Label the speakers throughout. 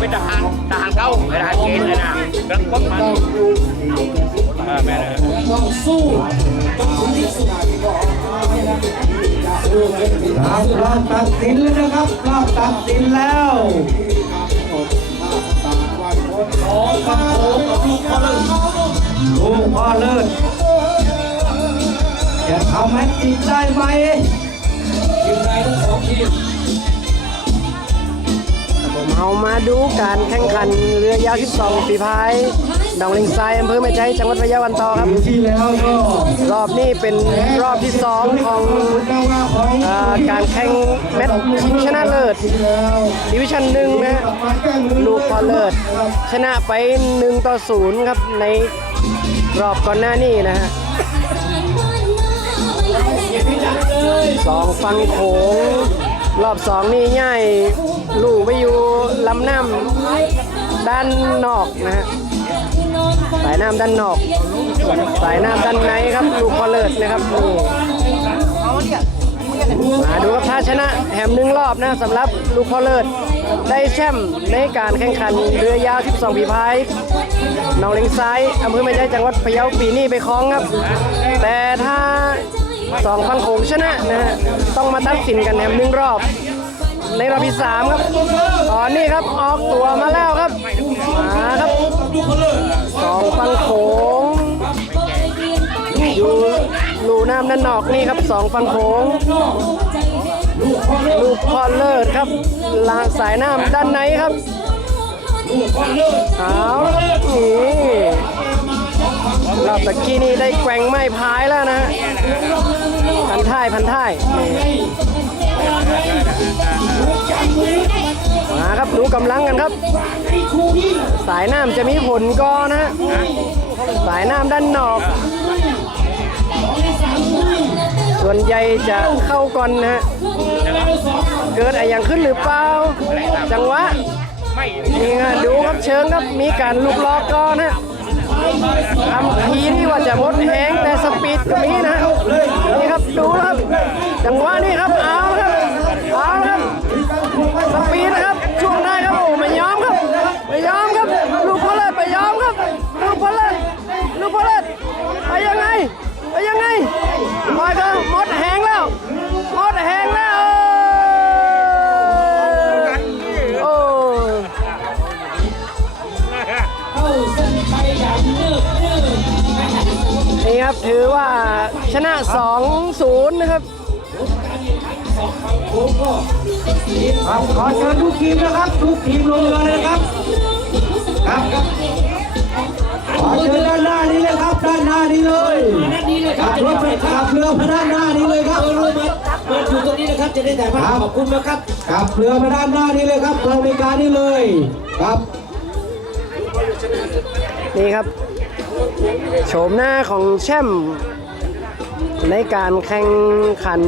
Speaker 1: เป็นทหารทหารเก่าทหารเกณฑ์เลยนะกำลังป้องมัน
Speaker 2: แม่เลยต้องสู้ต้องถึงที่สุดครับรอบตัดสินแล้วนะครับรอบตัดสินแล้ว
Speaker 1: ขอฟังโอ้ลูกพ่อเลย
Speaker 2: ลูกพ่อเลิศจะทำให้ติดได้ไหมทีมไทยทั้งสองทีม
Speaker 3: ผมเอามาดูการแข่งขันเรือยาว 12ฝีพายดองลิงทรายอำเภอแม่ใจจังหวัดพะเยาวันต่อครั
Speaker 2: บ ที่แล้วก็
Speaker 3: รอบนี้เป็นรอบที่2ของของอ่อการแข่งแมตช์ชิงชนะเลิศทีวดิวิชั่นหนึ่งนะฮะมาแก้มือลูกพอเลิศชนะไป 1 ต่อ 0 ครับในรอบก่อนหน้านี้นะฮะสองฟังโขงรอบสองนี่ย่าย ลูกไปอยู่ลำน้ำด้านนอกนะฮะสายน้ำด้านนอก สายน้ำด้านในครับลูกพอเลิศนะครับนี่มาดูครับถ้าชนะแถมหนึ่งรอบนะสำหรับลูกพอเลิศได้แชมป์ในการแข่งขันเรือยาว 12 ฝีพายหนองเลงซ้ายอำเภอแม่ใจจังหวัดพะเยาปีนี้ไปคล้องครับ แต่ถ้าสองฟังโขงชนะนะฮะต้องมาตัดสินกันแถมหนึ่งรอบ ในรอบที่สามครับ ตอนนี้ครับออกตัวมาแล้วครับมาครับสองฟังโขงอยู่ลูน้ำด้านนอกนี่ครับสองฟังโขงลูกพ่อเลิศครับลาสายน้ำด้านในครับเอาละครับนี่รอบตะกี้นี่ได้แกว่งไม้พายแล้วนะฮะพันท้ายพันท้ายนี่ มาครับดูกำลังกันครับ สายน้ำจะมีผลก่อนนะฮะสายน้ำด้านนอก ส่วนใหญ่จะเข้าก่อนนะฮะเกิดอะไรอย่างขึ้นหรือเปล่า จังหวะนี่ฮะดูครับเชิงครับมีการลุกล้อก่อนนะทำทีที่ว่าจะมดแหงแต่สปีดก็มีนะนี่ครับดูครับ จังหวะนี่ครับ นี่ครับถือว่าชนะ 2-0 นะครับ
Speaker 2: ครับขอเชิญทุกทีมนะครับ ทุกทีมลงเรือเลยนะครับครับขอเชิญด้านหน้านี้เลยครับด้านหน้านี้เลยด้านนี้เลยคขัรับบจะรได้ถไปถ่ายภาขัพบเรือมาด้านหน้านี้เลยครับเออรู้ไหมมาอยู่ตรงนี้นะครับจะได้ถ่ายภาพขอบคุณนะครับขับเรือมาด้านหน้านี้เลยครับเราในการนี้เลยครับ
Speaker 3: นี่ครับ โฉมหน้าของแชมป์ในการแข่งขัน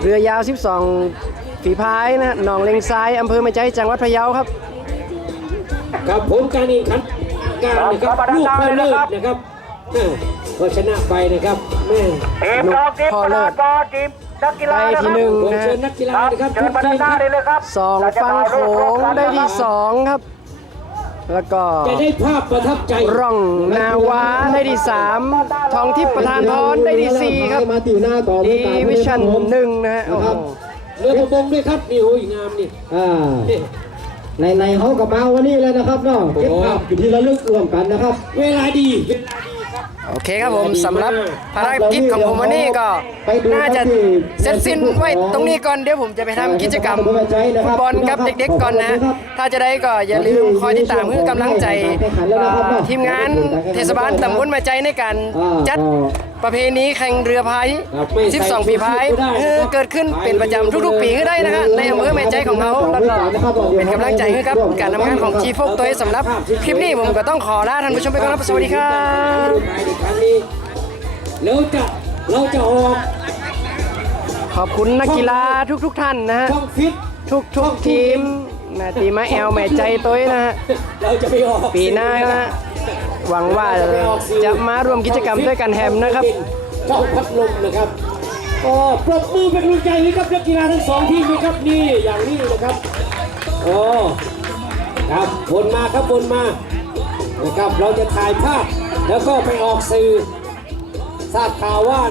Speaker 3: เรือยาว 12 ฝีพายนะหนองเลงซ้ายอำเภอแม่ใจจังหวัดพะเยาครับ
Speaker 2: ครับผมการแข่งขันการนะครับลูกพ่อเลิศนะครับเออก็ชนะไปนะครับแม่
Speaker 1: ลูกพ่อเลิศได้
Speaker 3: ที่หนึ่งขอ
Speaker 2: นะเชิฮะญนักกีฬานะครับท
Speaker 1: ุกทีมครับ
Speaker 3: สองฟังโขงได้ที่สองครับ แล้วก็
Speaker 2: จะได้ภาพประทับใจ
Speaker 3: ร่องนาวาได้ที่สามทองทิพย์ประธานพรได้ที่สี่ครับ
Speaker 2: มาติวหน้าต่อด
Speaker 3: ีวิชั่นหนึ่งนะฮะโ
Speaker 2: อ้โหเรือประมงด้วยครับนี่โอ้ยงามนี่อ่านี่ในในเขากับมาวันนี้แล้วนะครับเนาะเก็บภาพอยู่ที่ระลึกร่วมกันนะครับ เวลาดี
Speaker 3: โอเคครับผมสำหรับภารกิจของผมวันนี้ก็น่าจะเสร็จสิ้นไว้ตรงนี้ก่อนเดี๋ยวผมจะไปทำกิจกรรมฟุตบอลกับเด็กๆก่อนนะ ถ้าจะได้ก็อย่าลืมคอยติดตามเพื่อกำลังใจอ่าทีมงานเทศบาลตำบลแม่ใจในการจัด ประเพณีแข่งเรือพาย 12 ปีพายเออเกิดขึ้นเป็นประจำทุกๆ ปีก็ได้นะฮะในอำเภอแม่ใจของเราแล้วก็เป็นกำลังใจให้กับการทำงานของจีโฟกตัวสำหรับคลิปนี้ผมก็ต้องขอลาท่านผู้ชมไปก่อนครับสวัสดีครับภายในครั้งนี้
Speaker 2: แล้วจะเราจะออก
Speaker 3: ขอบคุณนักกีฬาทุก ๆ ท่านนะฮะช่องฟิตทุกทุกๆทีมนะทีมมาแอลแม่ใจตัวนะฮะเราจะไปออกปีหน้านะ หวังว่าจะมาร่วมกิจกรรมด้วยกันแฮมนะครับ
Speaker 2: ช่องพัดลมนะครับก็ปรบมือเป็นกำลังใจให้กับนักกีฬาทั้งสองทีมนะครับนี่อย่างนี้นะครับโอ้ครับวนมาครับวนมานะครับเราจะถ่ายภาพแล้วก็ไปออกสื่อทราบข่าวว่า